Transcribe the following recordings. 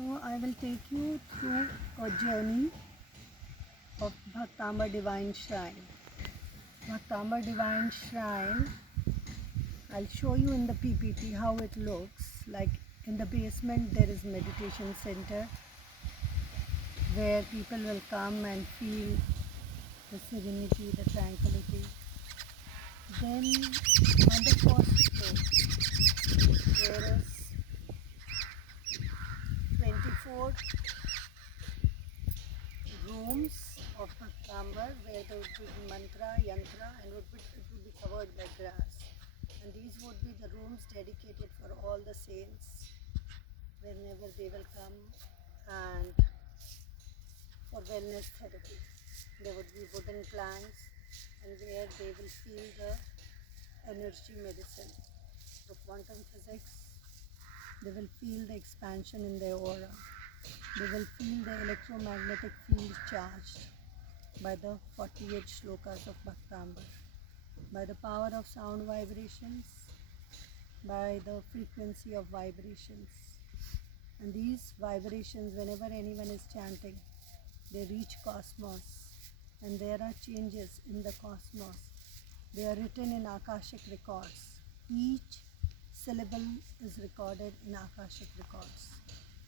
So I will take you through a journey of Bhaktamba Divine Shrine. Bhaktamba Divine Shrine, I'll show you in the PPT how it looks. Like in the basement there is meditation center where people will come and feel the serenity, the tranquility. Then on the first floor there is 24 rooms of Bhaktamba where there would be mantra, yantra, and it would be covered by grass. And these would be the rooms dedicated for all the saints whenever they will come and for wellness therapy. There would be wooden planks and where they will feel the energy medicine, the quantum physics. They will feel the expansion in their aura. They will feel the electromagnetic field charged by the 48 shlokas of Bhaktamba, by the power of sound vibrations, by the frequency of vibrations. And these vibrations, whenever anyone is chanting, they reach cosmos, and there are changes in the cosmos. They are written in Akashic records. Each syllable is recorded in Akashic records.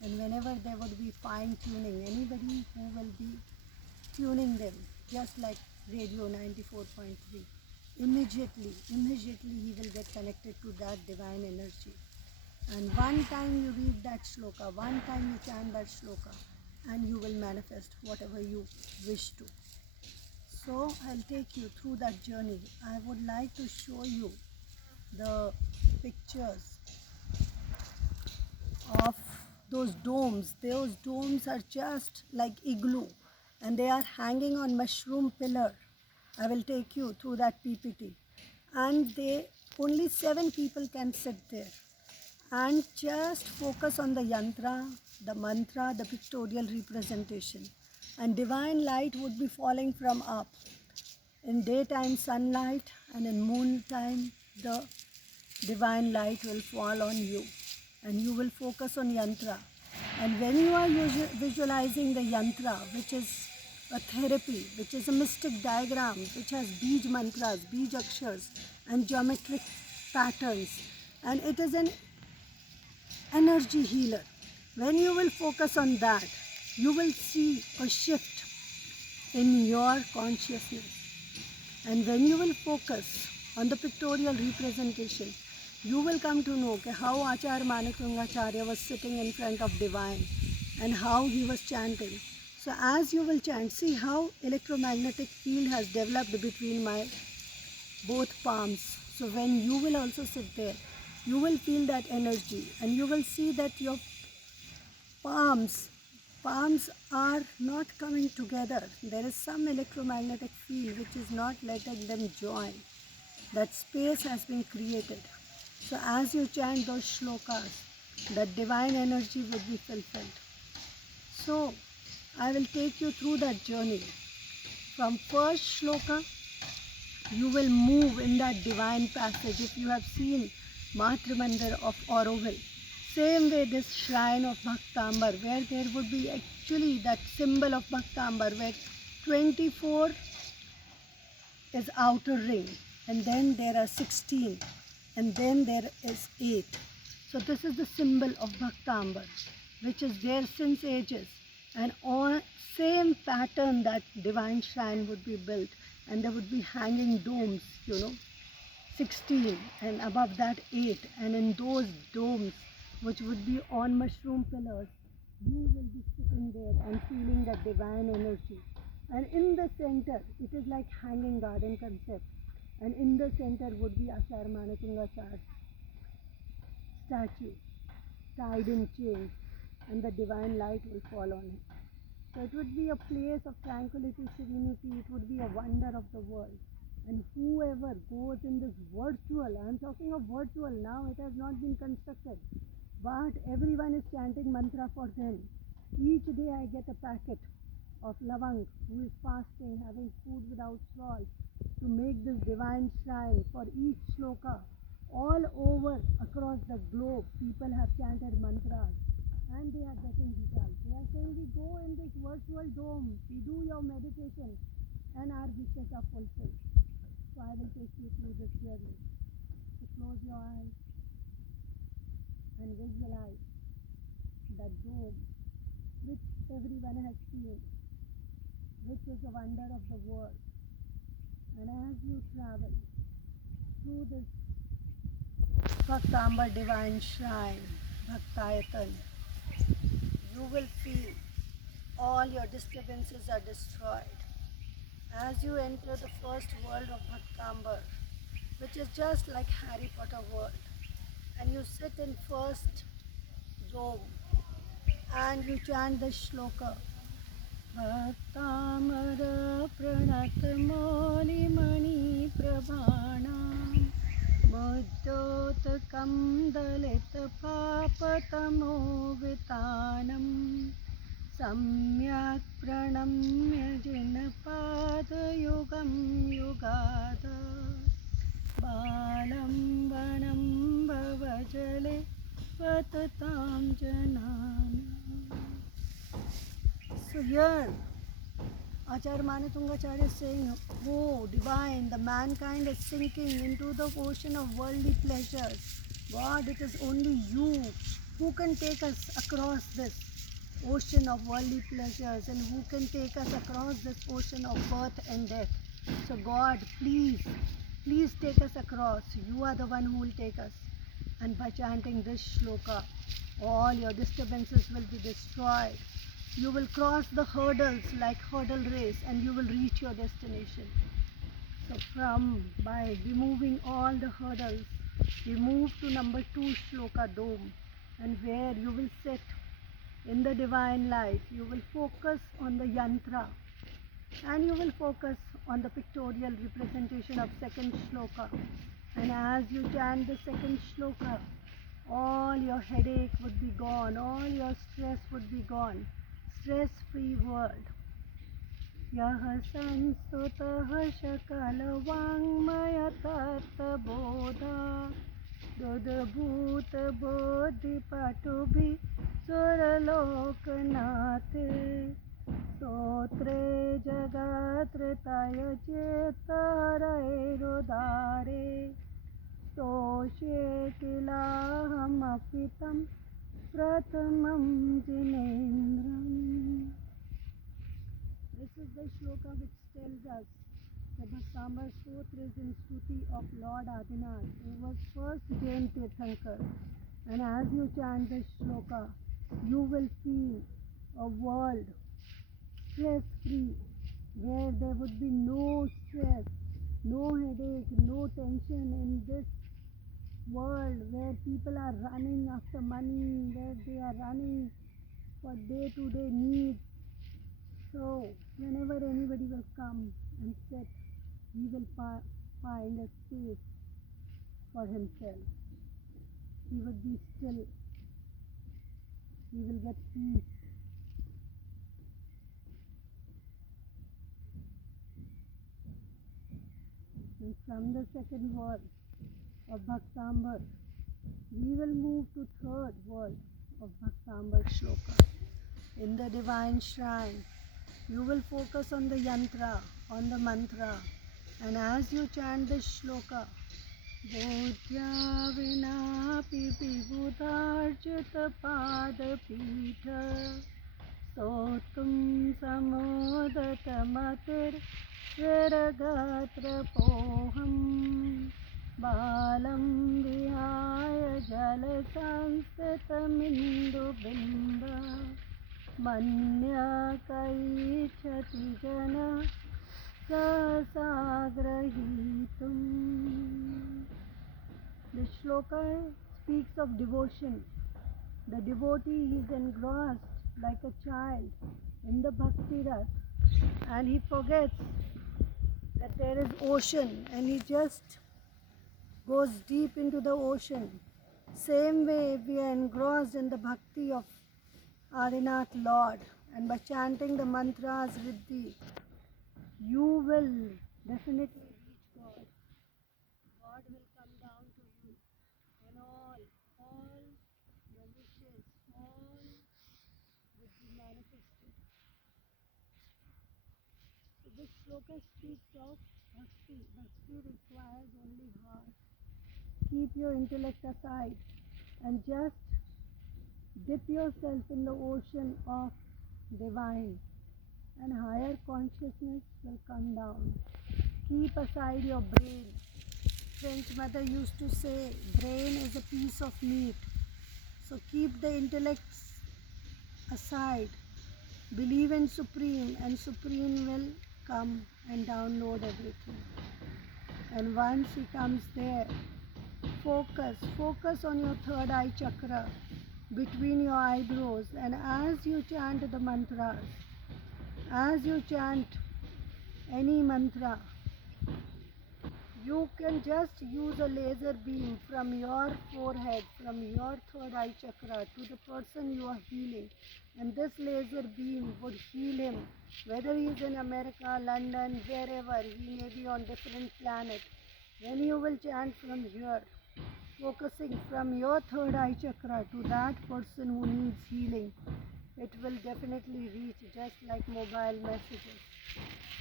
And whenever there would be fine tuning, anybody who will be tuning them, just like radio 94.3, immediately he will get connected to that divine energy. And one time you read that shloka, one time you chant that shloka, and you will manifest whatever you wish to. So I'll take you through that journey. I would like to show you the pictures of those domes. Those domes are just like igloo and they are hanging on mushroom pillar. I will take you through that PPT. And they only 7 people can sit there and just focus on the yantra, the mantra, the pictorial representation. And divine light would be falling from up. In daytime sunlight and in moon time the divine light will fall on you and you will focus on yantra. And when you are visualizing the yantra, which is a therapy, which is a mystic diagram, which has bij mantras, bij akshars and geometric patterns, and it is an energy healer. When you will focus on that, you will see a shift in your consciousness. And when you will focus on the pictorial representation, you will come to know how Acharya Manikrungacharya was sitting in front of divine and how he was chanting. So as you will chant, see how electromagnetic field has developed between my both palms. So when you will also sit there, you will feel that energy and you will see that your palms are not coming together. There is some electromagnetic field which is not letting them join. That space has been created. So as you chant those shlokas, that divine energy will be fulfilled. So I will take you through that journey. From first shloka, you will move in that divine passage. If you have seen Matra Mandir of Auroville, same way this shrine of Bhaktamba, where there would be actually that symbol of Bhaktamba, where 24 is outer ring, and then there are 16, and then there is 8. So this is the symbol of Bhaktamba, which is there since ages, and on same pattern that divine shrine would be built, and there would be hanging domes, 16, and above that 8, and in those domes, which would be on mushroom pillars, you will be sitting there and feeling that divine energy. And in the center, it is like hanging garden concept. And in the center would be Acharya Manikrungacharya statue, tied in chains, and the divine light will fall on it. So it would be a place of tranquility, serenity. It would be a wonder of the world. And whoever goes in this virtual, I'm talking of virtual now, it has not been constructed, but everyone is chanting mantra for them. Each day I get a packet of lavang who is fasting, having food without salt, to make this divine shrine for each shloka. All over across the globe, people have chanted mantras. and they are getting results. They are saying we go in this virtual dome, we do your meditation and our wishes are fulfilled. So I will take you through this journey. So close your eyes and visualize that dome which everyone has seen, which is a wonder of the world. And as you travel through this Bhaktambar Divine Shrine, Bhaktayatan, you will feel all your disturbances are destroyed. As you enter the first world of Bhaktambar, which is just like Harry Potter world, and you sit in first dome and you chant the shloka, Bhaktamara Pranatmoli Mani Prabhanam Muddhotakam Dalit Papatamo Vitanam Samyak Pranamya Jinapad Yugada Balam Vanam Bhavajale Patatam Janana. So here Acharya Manatungacharya is saying, oh divine, the mankind is sinking into the ocean of worldly pleasures. God, it is only you who can take us across this ocean of worldly pleasures and who can take us across this ocean of birth and death. So God, please take us across. You are the one who will take us. And by chanting this shloka, all your disturbances will be destroyed. You will cross the hurdles like hurdle race and you will reach your destination. So by removing all the hurdles, we move to number 2 shloka dome, and where you will sit in the divine light. You will focus on the yantra and you will focus on the pictorial representation of second shloka. And as you chant the second shloka, all your headache would be gone, all your stress would be gone. Stress-free world. Yaha sanstutah shakala vangmaya tattva bodha dodabhuta bodhi patubhi suralokanate sotre jagatritaya chetare rodare toshe kilaham apitam pratamam jinendram. This is the shloka which tells us the Bhaktambar Stotra is in Stuti of Lord Adinath, who was first Jain Tirthankar. And as you chant this shloka, you will feel a world stress-free, where there would be no stress, no headache, no tension in this world where people are running after money, where they are running for day-to-day needs. So whenever anybody will come and sit, he will find a space for himself. He would be still. He will get peace. And from the second word of Bhaktambar, we will move to third word of Bhaktambar shloka. In the divine shrine, you will focus on the yantra, on the mantra, and as you chant this shloka, Bodhya vinapi vibhudarjita pada pitha sotum samodata matir viragatra poham balam vihaya jala sanstatamindu bimba manya kaichati jana sasagrahitum. The shloka speaks of devotion. The devotee is engrossed like a child in the bhakti ras, and he forgets that there is ocean and he just goes deep into the ocean. Same way we are engrossed in the bhakti of Adinath Lord, and by chanting the mantras Riddhi, you will definitely reach God. God will come down to you, and all your wishes, all This shloka speaks of bhakti. Bhakti requires only heart. Keep your intellect aside and just dip yourself in the ocean of divine, and higher consciousness will come down. Keep aside your brain. French mother used to say, brain is a piece of meat. So keep the intellects aside. Believe in Supreme, and Supreme will come and download everything. And once he comes there, focus on your third eye chakra between your eyebrows, and as you chant the mantras, as you chant any mantra, you can just use a laser beam from your forehead, from your third eye chakra to the person you are healing. And this laser beam would heal him, whether he is in America, London, wherever, he may be on different planet. When you will chant from here, focusing from your third eye chakra to that person who needs healing, it will definitely reach, just like mobile messages.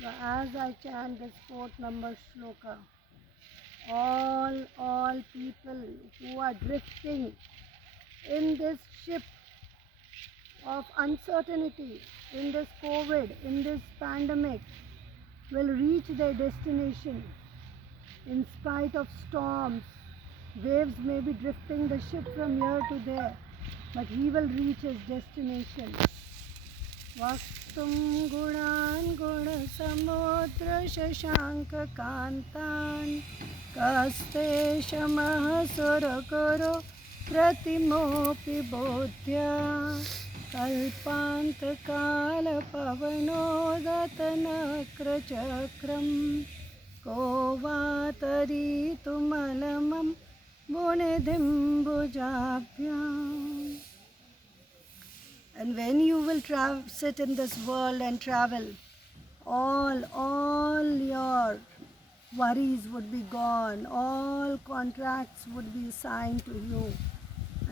So as I chant this 4th number shloka, all people who are drifting in this ship of uncertainty, in this COVID, in this pandemic, will reach their destination in spite of storms. Waves may be drifting the ship from here to there, but he will reach his destination. Vaktum gunan guna samudra shashanka kantan kaste shamah surakaro pratimopi bodhya kalpant kala pavanodatan chakram kovatari tumalamam bunidhim bhujabhyam. And when you will sit in this world and travel, all your worries would be gone, all contracts would be signed to you.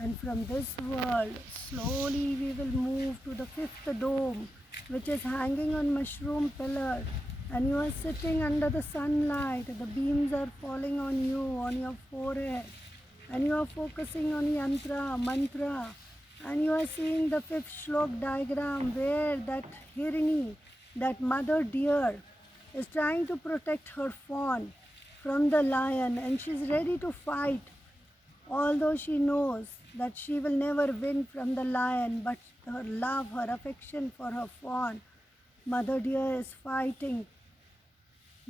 And from this world, slowly we will move to the 5th dome, which is hanging on mushroom pillar. And you are sitting under the sunlight, the beams are falling on you, on your forehead. And you are focusing on yantra, mantra. And you are seeing the 5th shlok diagram where that Hirini, that mother deer, is trying to protect her fawn from the lion, and she is ready to fight, although she knows that she will never win from the lion, but her love, her affection for her fawn, mother deer is fighting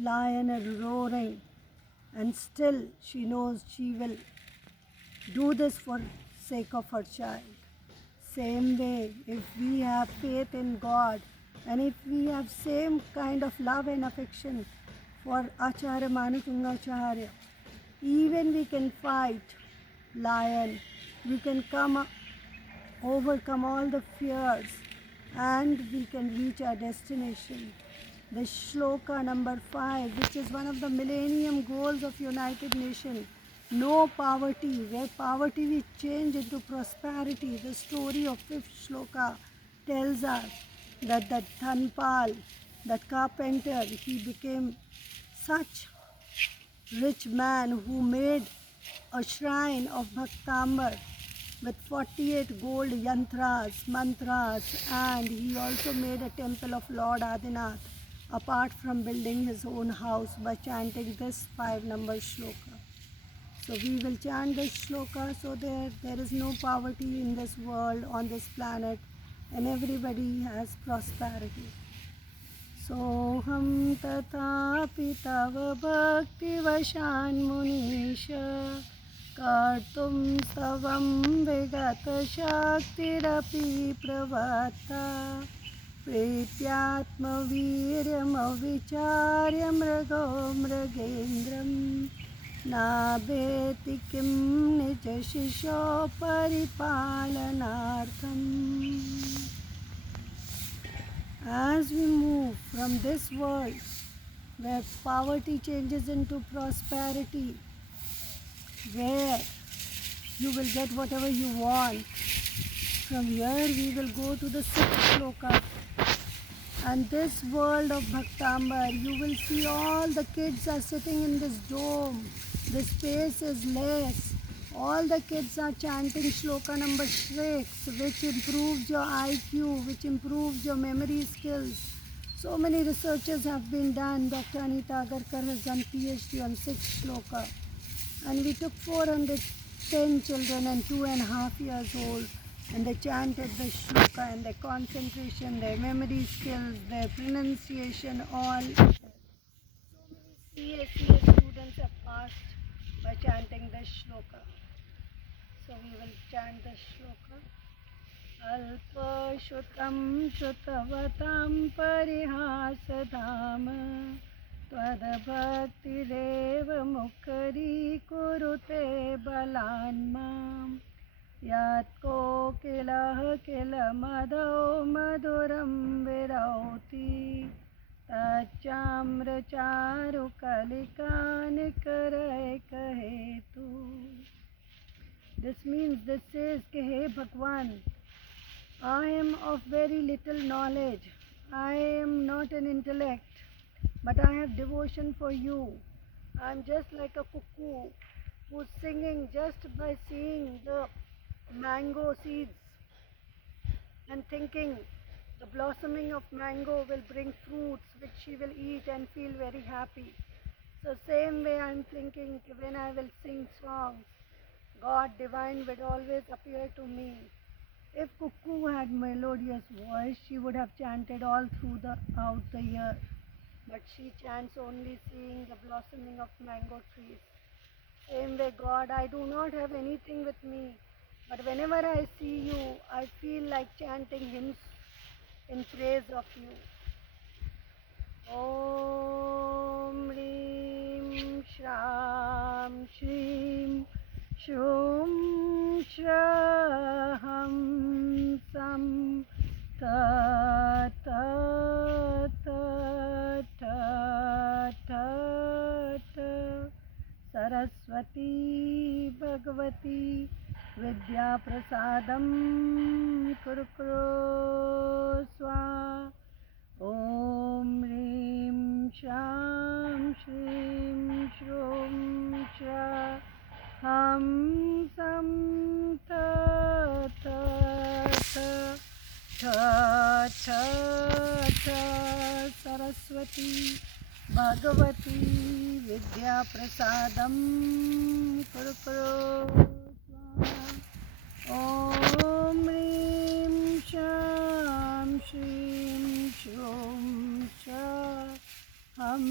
lion and roaring, and still she knows she will do this for sake of her child. Same way, if we have faith in God, and if we have same kind of love and affection for Acharya Manatungacharya, even we can fight lion, we can overcome all the fears, and we can reach our destination. The shloka number 5, which is one of the millennium goals of United Nations, no poverty, where poverty will change into prosperity. The story of 5th shloka tells us that Dhanpal, that carpenter, he became such rich man who made a shrine of Bhaktambar with 48 gold yantras, mantras, and he also made a temple of Lord Adinath, apart from building his own house by chanting this 5 number shloka. So we will chant this shloka so that there is no poverty in this world, on this planet, and everybody has prosperity. Soham tathapi tava bhakti vashan munisha kartum savam vigata shaktirapi pravata prityatma viryam avicharya mrago mragendram Nabeti kim nija shisho paripalanartham. As we move from this world where poverty changes into prosperity, where you will get whatever you want, from here we will go to the 6th shloka, And this world of Bhaktambar, you will see all the kids are sitting in this dome. The space is less. All the kids are chanting shloka number 6, which improves your IQ, which improves your memory skills. So many researches have been done. Dr. Anita Agarkar has done PhD on 6 shloka. And we took 410 children and 2.5 years old, and they chanted the shloka, and their concentration, their memory skills, their pronunciation, all. So many CA students have passed by chanting the shloka. So we will chant the shloka. अल्पश्रुतं श्रुतवतां परिहासधाम त्वद्भक्तिरेव मुखरीकुरुते बलान् माम् यत्कोकिलः किल मदो मधुरं विरौति तच्चाम्रचारुकलिकानिकरैकहेतु. This means, this says कि हे भगवान, I am of very little knowledge. I am not an intellect, but I have devotion for you. I am just like a cuckoo who's singing just by seeing the mango seeds and thinking the blossoming of mango will bring fruits which she will eat and feel very happy. So same way I am thinking when I will sing songs, God divine will always appear to me. If cuckoo had melodious voice, she would have chanted all throughout the year. But she chants only seeing the blossoming of mango trees. Same way, God, I do not have anything with me, but whenever I see you, I feel like chanting hymns in praise of you. Om Rim Shram Shrim Shrum Shraham Sam Ta Ta Ta Ta Ta Ta Saraswati Bhagavati Vidya Prasadam Kurukuru Swa. Om Rim Sham Shrim Shrum Shra Ham Sam Ta Ta Ta Ta Ta Ta Saraswati Bhagavati Vidya Prasadam Kurukuru Om Rim Sham Shrim Shrum Sha Ham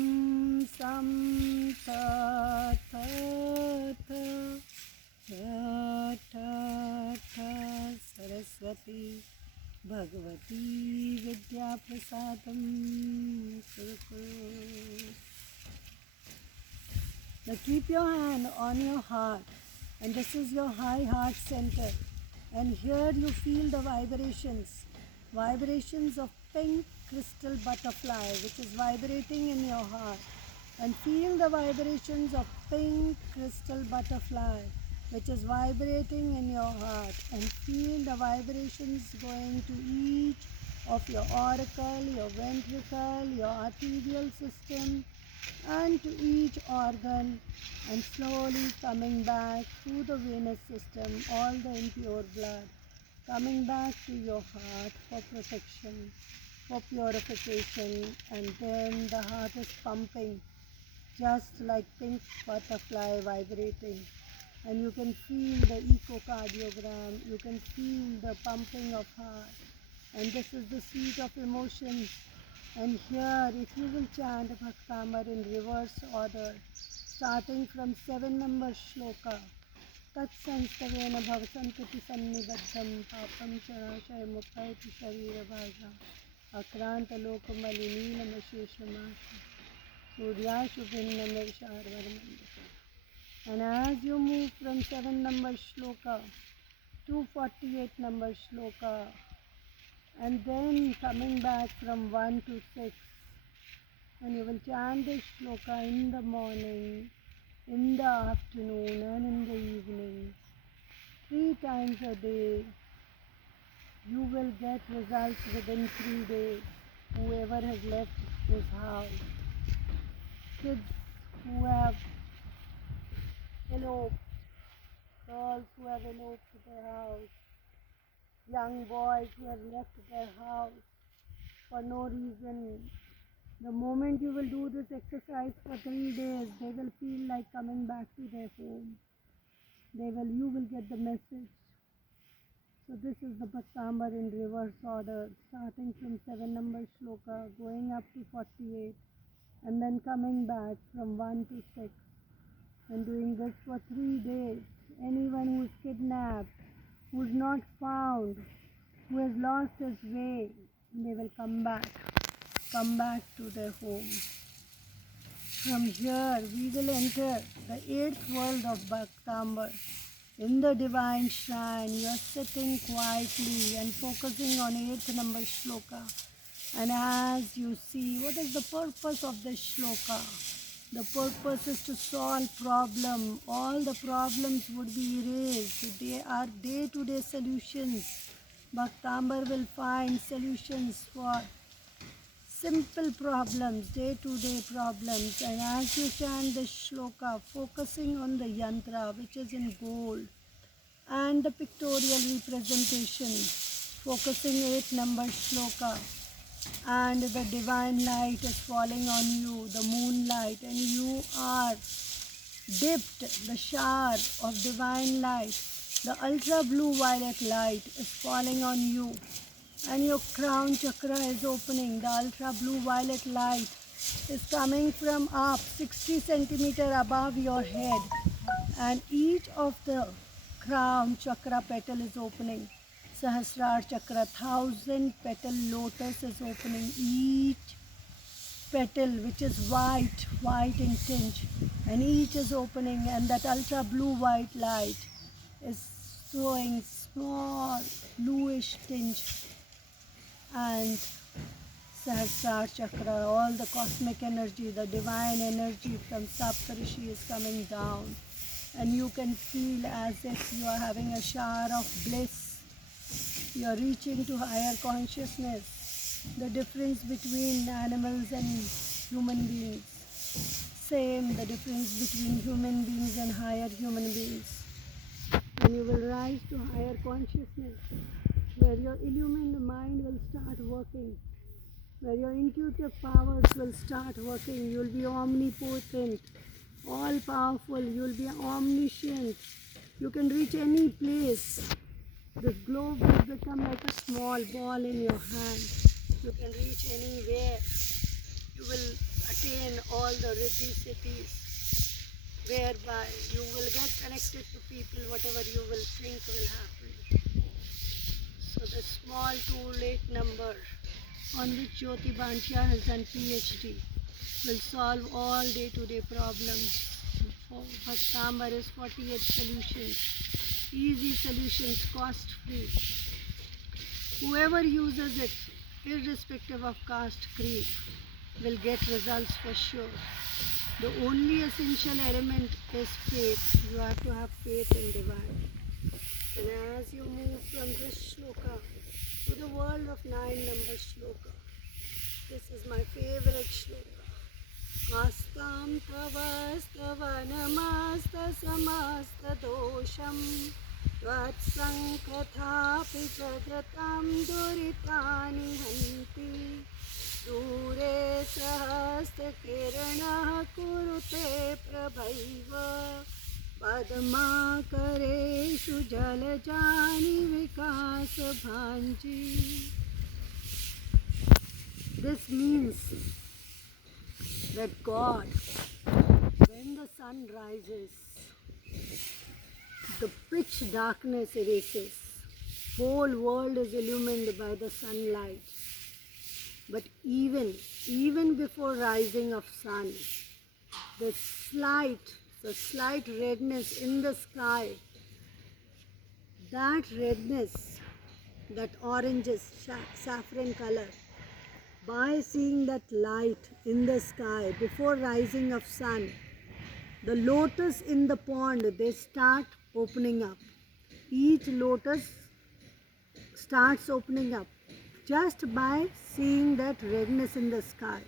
Sam Ta Ta Ta Ta Ta Ta Saraswati Bhagavati Vidya Prasadam Kurukuru. Now keep your hand on your heart, and this is your high heart center, and here you feel the vibrations of pink crystal butterfly which is vibrating in your heart, and feel the vibrations of pink crystal butterfly which is vibrating in your heart, and feel the vibrations going to each of your auricle, your ventricle, your arterial system, and to each organ, and slowly coming back through the venous system, all the impure blood coming back to your heart for protection, for purification, and then the heart is pumping just like pink butterfly vibrating, and you can feel the echocardiogram, you can feel the pumping of heart, and this is the seat of emotions. And here, if you will chant Bhaktamar in reverse order, starting from 7 number shloka, Tat Sanstavena Bhavasantuti Sannibaddham Papam Chanashaya Mukhaiti Sharira Bhaja Akranta Lokamali Neelamashishamasa Suryashu Bhinna Nirsharvarmandaka. And as you move from 7 number shloka to 48 number shloka, and then coming back from 1 to 6, and you will chant this shloka in the morning, in the afternoon, and in the evening, 3 times a day. You will get results within 3 days whoever has left his house, kids who have eloped, girls who have eloped their house, young boys who have left their house for no reason. The moment you will do this exercise for 3 days, they will feel like coming back to their home. You will get the message. So this is the Bhaktambar in reverse order, starting from 7 number shloka, going up to 48, and then coming back from 1 to 6, and doing this for 3 days. Anyone who is kidnapped, who is not found, who has lost his way, they will come back to their home. From here, we will enter the 8th world of Bhaktambar. In the divine shrine, you are sitting quietly and focusing on 8th number shloka. And as you see, what is the purpose of this shloka? The purpose is to solve problem. All the problems would be erased. They are day-to-day solutions. Bhaktambar will find solutions for simple problems, day-to-day problems. And as you chant this shloka, focusing on the yantra, which is in gold, and the pictorial representation, focusing 8th number shloka, and the divine light is falling on you, the moonlight, and you are dipped, the shower of divine light, the ultra blue violet light is falling on you, and your crown chakra is opening. The ultra blue violet light is coming from up 60 centimeter above your head, and each of the crown chakra petal is opening. Sahasrar chakra, 1000 petal lotus is opening. Each petal, which is white in tinge, and each is opening, and that ultra blue white light is showing small bluish tinge. And Sahasrar chakra, all the cosmic energy, the divine energy from Saptarishi is coming down, and you can feel as if you are having a shower of bliss. You are reaching to higher consciousness. The difference between animals and human beings, same the difference between human beings and higher human beings. And you will rise to higher consciousness, where your illumined mind will start working, where your intuitive powers will start working. You will be omnipotent, all powerful, you will be omniscient. You can reach any place. This globe will become like a small ball in your hand. You can reach anywhere. You will attain all the riddhi cities, whereby you will get connected to people. Whatever you will think will happen. So the small tool 8 number, on which Jyoti Bhantia has done PhD, will solve all day-to-day problems. Bhaktambar is 48 solutions. Easy solutions, cost-free. Whoever uses it, irrespective of caste, creed, will get results for sure. The only essential element is faith. You have to have faith in divine. And as you move from this shloka to the world of 9 number shloka, this is my favorite shloka. Astam tavastavanamasta samasta dosham Vatsankathapi jagatam duritani hanti Dure sahastra kiranah kurute prabhaiva Padma kareshu jalajani vikasa bhanji. This means that God, when the sun rises, the pitch darkness erases. Whole world is illumined by the sunlight. But even before rising of sun, the slight redness in the sky, that redness, that oranges, saffron color, by seeing that light in the sky before rising of sun, the lotus in the pond, they start opening up. Each lotus starts opening up. just by seeing that redness in the sky.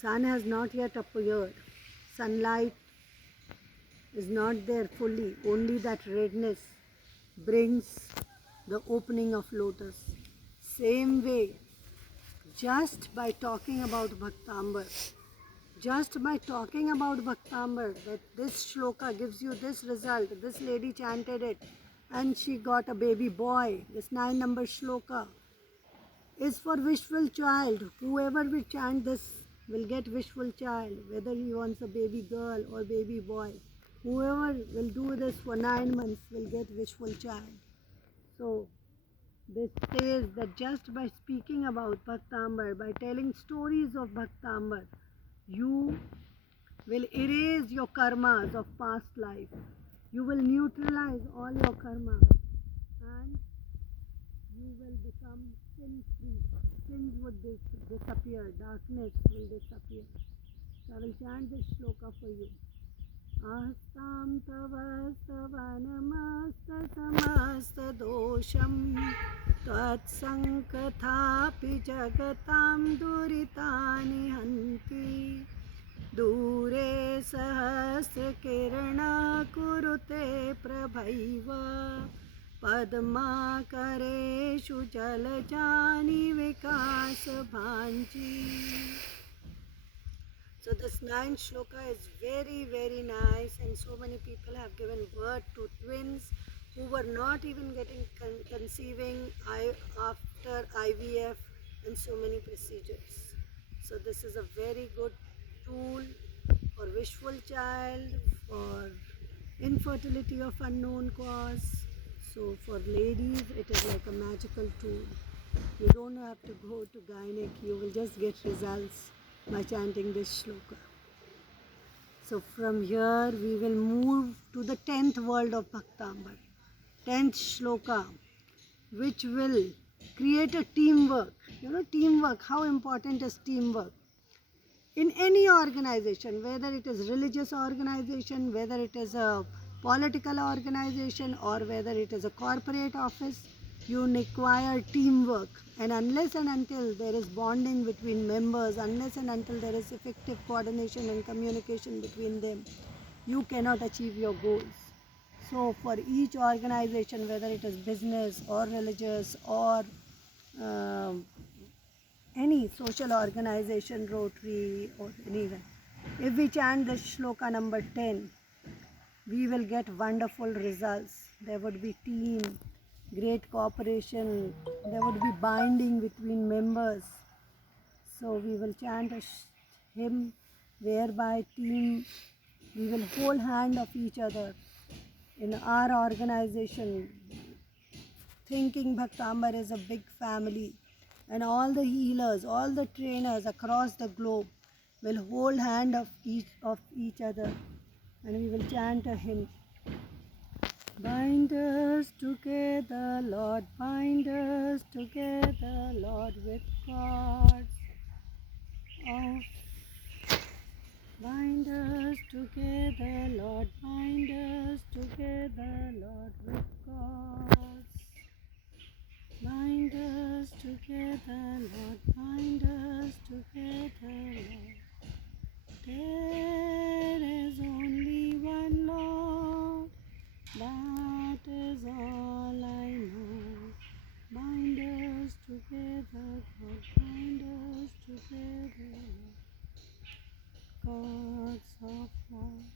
Sun has not yet appeared. Sunlight is not there fully. Only that redness brings the opening of lotus. Same way, just by talking about Bhaktambar, just by talking about Bhaktambar, that this shloka gives you this result, this lady chanted it and she got a baby boy, this 9-number shloka is for wishful child. Whoever will chant this will get wishful child, whether he wants a baby girl or baby boy. Whoever will do this for 9 months will get wishful child. So this says that just by speaking about Bhaktambar, by telling stories of Bhaktambar, you will erase your karmas of past life. You will neutralize all your karma and you will become sin free. Sins would disappear, darkness will disappear. So I will chant this shloka for you. Astam tavastavanamasta samasta dosham tatsankathapi jagatam duritani hanti दूरे सहस्रकिरणा कुरुते प्रभैवा पद्माकरेषु जलजानि विकासभाञ्जी. So this 9th shloka is very, very nice, and so many people have given birth to twins who were not even getting conceiving after IVF and so many procedures. So this is a very good tool for wishful child, for infertility of unknown cause. So for ladies it is like a magical tool. You don't have to go to gynec, you will just get results by chanting this shloka. So from here we will move to the 10th world of Bhaktambar, 10th shloka, which will create a teamwork. You know, teamwork, how important is teamwork? In any organization, whether it is religious organization, whether it is a political organization, or whether it is a corporate office, you require teamwork. And unless and until there is bonding between members, unless and until there is effective coordination and communication between them, you cannot achieve your goals. So for each organization, whether it is business or religious or any social organization, Rotary or anyone, if we chant this shloka number 10, we will get wonderful results. There would be team, great cooperation, there would be binding between members. So we will chant a hymn whereby team, we will hold hand of each other in our organization, thinking Bhaktambar is a big family, and all the healers, all the trainers across the globe will hold hand of each other, and we will chant a hymn. Bind us together, Lord, bind us together, Lord, with cords of. Bind us together, Lord, bind us together, Lord, with cords. Bind us together, Lord, bind us together, Lord. There is only one Lord, that is all I know. Bind us together, God, bind us together, gods of love.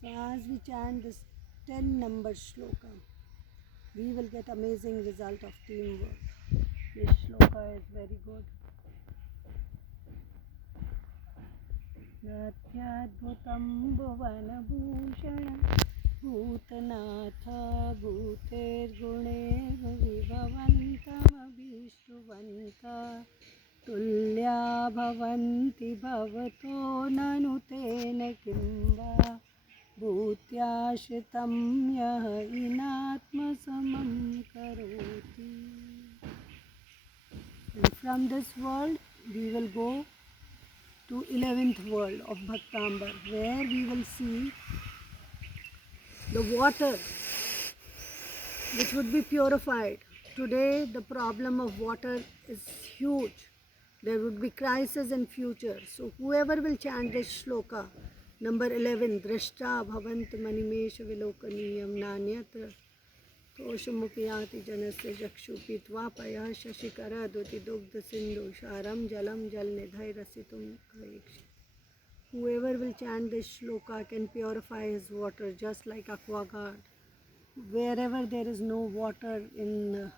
So as we chant this 10-number shloka, we will get amazing result of teamwork. This shloka is very good. Natyadbhutam bhuvanabhushana bhutanatha bhuter guner vibhavantam abhishtuvanta tulya bhavanti bhavato nanutena kimva bhutyashritam yah inatma samam karoti. And from this world we will go to 11th world of Bhaktambar, where we will see the water which would be purified today the problem of water is huge. There would be crisis in future. So whoever will chant this shloka, number 11, Drashta Bhavant Manimesh Vilokaniyam Nanyatra Toshamupiyati Janasya Jakshu Pitva Paya Shashikara Duti Dugdha Sindhu Sharam Jalam Jal Nidhai Rasitum Kaikshi. Whoever will chant this shloka can purify his water just like aquaguard. Wherever there is no water in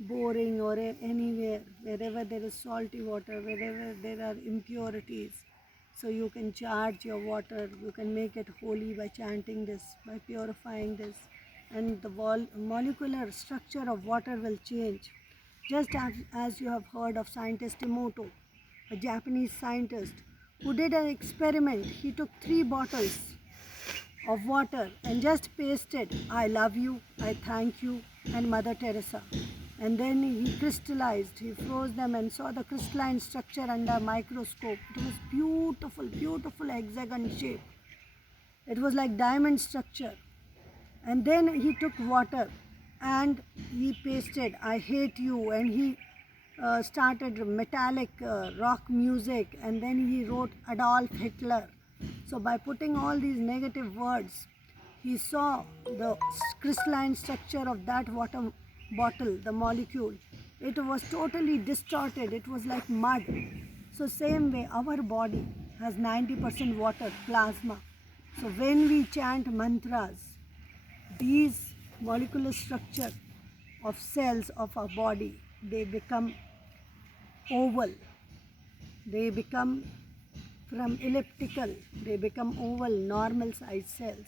boring or anywhere, wherever there is salty water, wherever there are impurities, so you can charge your water, you can make it holy by chanting this, by purifying this, and the molecular structure of water will change. Just as you have heard of scientist Emoto, a Japanese scientist who did an experiment. He took 3 bottles of water and just pasted I love you, I thank you, and Mother Teresa. And then he crystallized, he froze them and saw the crystalline structure under a microscope. It was beautiful, beautiful hexagon shape. It was like diamond structure. And then he took water and he pasted I hate you, and he started metallic rock music, and then he wrote Adolf Hitler. So by putting all these negative words, he saw the crystalline structure of that water bottle, the molecule. It was totally distorted. It was like mud. So same way, our body has 90% water, plasma. So when we chant mantras, these molecular structure of cells of our body, they become oval. They become from elliptical, they become oval, normal size cells.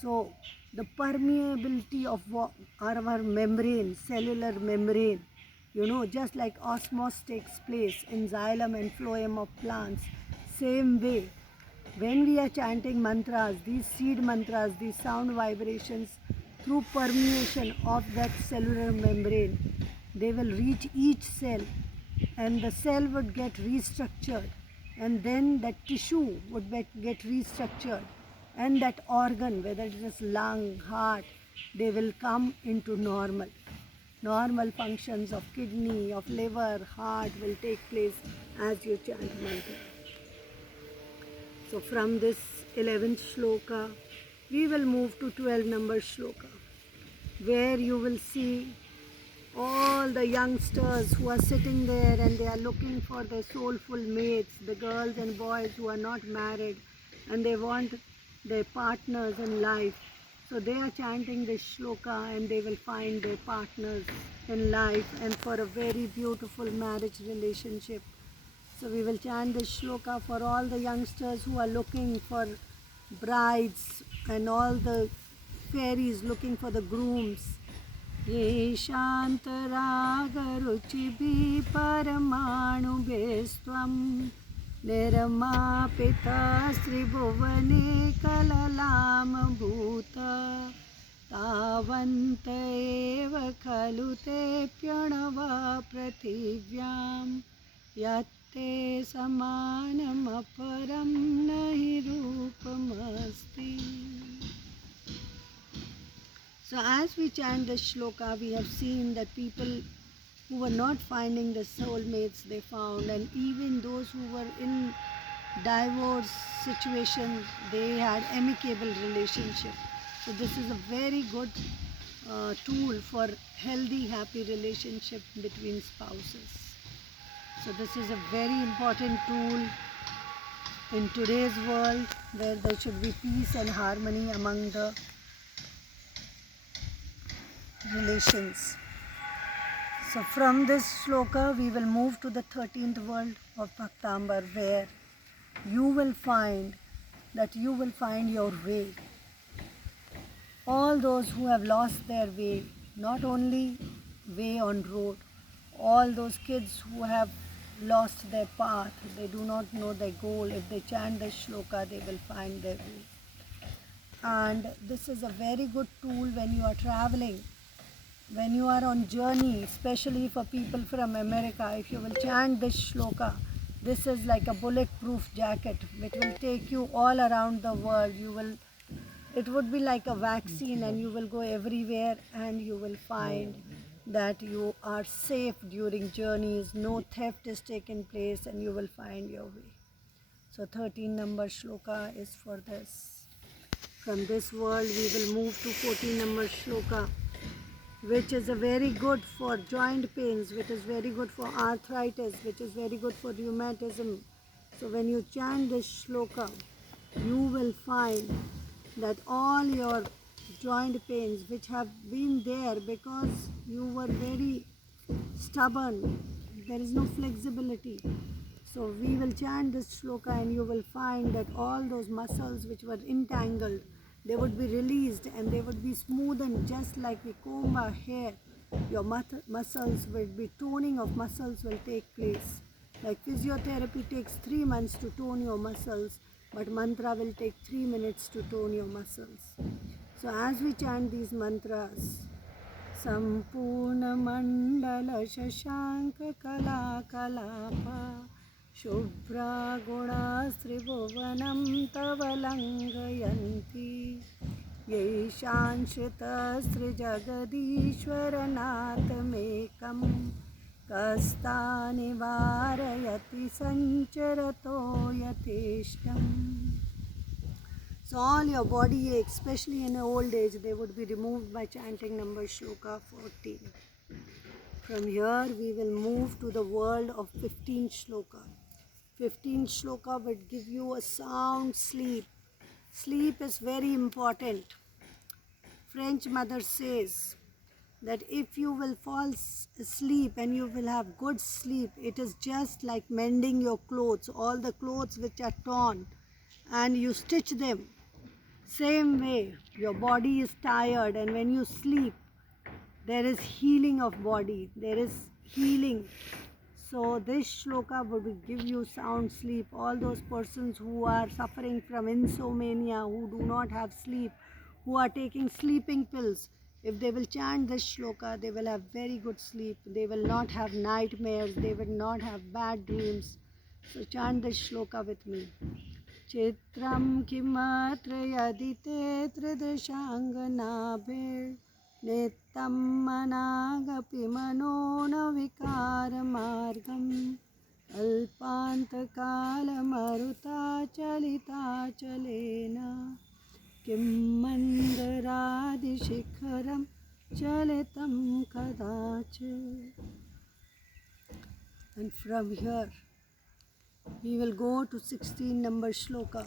So the permeability of our membrane, cellular membrane, just like osmosis takes place in xylem and phloem of plants, same way, when we are chanting mantras, these seed mantras, these sound vibrations, through permeation of that cellular membrane, they will reach each cell, and the cell would get restructured, and then that tissue would get restructured, and that organ, whether it is lung, heart, they will come into normal. Normal functions of kidney, of liver, heart will take place as you chant mantra. So from this 11th shloka, we will move to 12 number shloka, where you will see all the youngsters who are sitting there and they are looking for their soulful mates, the girls and boys who are not married and they want their partners in life. So they are chanting this shloka and they will find their partners in life and for a very beautiful marriage relationship. So we will chant this shloka for all the youngsters who are looking for brides and all the fairies looking for the grooms. ये शान्तरागरुचिभिः परमाणुभिस्त्वं निर्मापिता श्रीभुवने कललामभूत तावन्त एव खलु ते प्रणवा पृथिव्यां यत्ते समानमपरं न हि रूपमस्ति. So as we chant this shloka, we have seen that people who were not finding the soulmates they found, and even those who were in divorce situations, they had amicable relationship. So this is a very good tool for healthy, happy relationship between spouses. So this is a very important tool in today's world where there should be peace and harmony among the relations. So from this shloka we will move to the 13th world of Bhaktambar, where you will find your way. All those who have lost their way, not only way on road, all those kids who have lost their path, they do not know their goal, if they chant this shloka they will find their way. And this is a very good tool when you are traveling, when you are on journey, especially for people from America. If you will chant this shloka, this is like a bulletproof jacket which will take you all around the world. It would be like a vaccine and you will go everywhere and you will find that you are safe during journeys, no theft is taken place, and you will find your way. So 13 number shloka is for this. From this world we will move to 14 number shloka, which is a very good for joint pains, which is very good for arthritis, which is very good for rheumatism. So when you chant this shloka, you will find that all your joint pains which have been there because you were very stubborn, there is no flexibility. So we will chant this shloka and you will find that all those muscles which were entangled, they would be released and they would be smoothened just like we comb our hair. Your muscles will be, toning of muscles will take place. Like physiotherapy takes 3 months to tone your muscles, but mantra will take 3 minutes to tone your muscles. So as we chant these mantras, Sampurnamandala Shashanka Kala Kalapa Shubhra Guna Sribhuvanam Tavalangayanti Yeshanshita Srijagadishwaranathamekam Kastani Varayati Sancharato Yateshtam. So all your body aches, especially in old age, they would be removed by chanting number shloka 14. From here we will move to the world of 15 shloka. 15 shloka would give you a sound sleep. Sleep is very important. French mother says that if you will fall asleep and you will have good sleep, it is just like mending your clothes. All the clothes which are torn and you stitch them. Same way, your body is tired and when you sleep, there is healing of body, there is healing. So this shloka would give you sound sleep. All those persons who are suffering from insomnia, who do not have sleep, who are taking sleeping pills, if they will chant this shloka, they will have very good sleep. They will not have nightmares, they will not have bad dreams. So chant this shloka with me. चित्रं किमत्र यदि ते त्रिदशाङ्गनाभिर्नित्यं मनागपि मनो न विकारमार्गम् अल्पान्तकालमरुताचलिताचलेन किं मन्दरादिशिखरं चलितं कदाचित्. And from here we will go to 16 number shloka.